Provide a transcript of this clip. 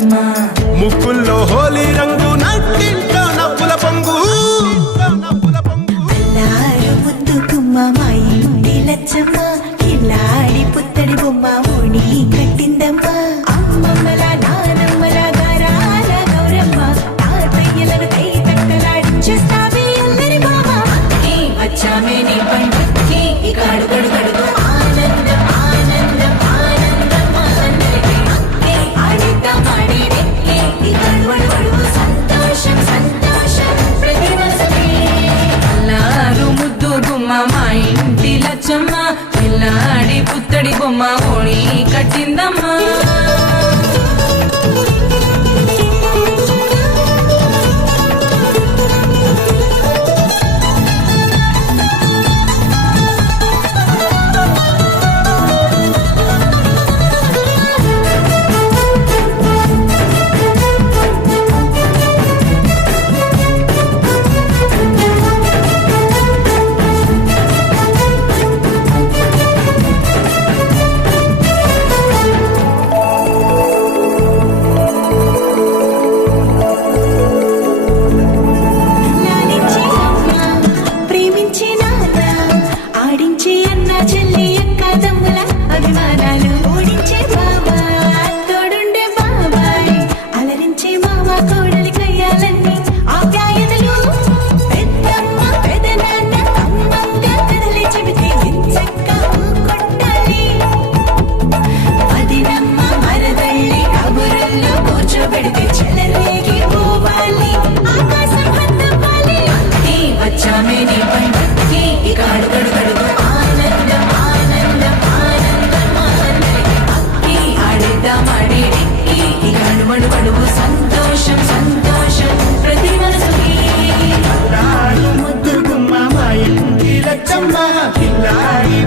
గౌరమ్మ ముక్కుల్లో హోలీ రంగు నట్టింట్లో నవ్వుల పొంగు అల్లారు ముద్దు గుమ్మ మా ఇంటి లచ్చమ్మ కిల్లాడి పుత్తడి బొమ్మ ముడి కట్టిందమ్మ అమ్మమ్మల నానమ్మల గారాల గౌరమ్మ తాతయ్యలను కై తక్కలాడించేస్తావే అల్లరి బామ వచ్చామే నీ పండుక్కి ఇక అడుగడు గడుగు ఆనందం ఆనందం ఆనందం అందరికీ ఆడిద్దాం ఆడేది ఇక అడుగడు సంతోషం సంతోషం ప్రతి మనసుకి అల్లారు ముద్దు గుమ్మ మా ఇంటి లచ్చమ్మ పిల్లాడి పుత్తడి బొమ్మ ఓడి కట్టిందమ్మా సంతోషం సంతోషం ప్రతి మనసుకి ముద్దు గుమ్మ మా ఇంటి లచ్చమ్మ కిల్లాడి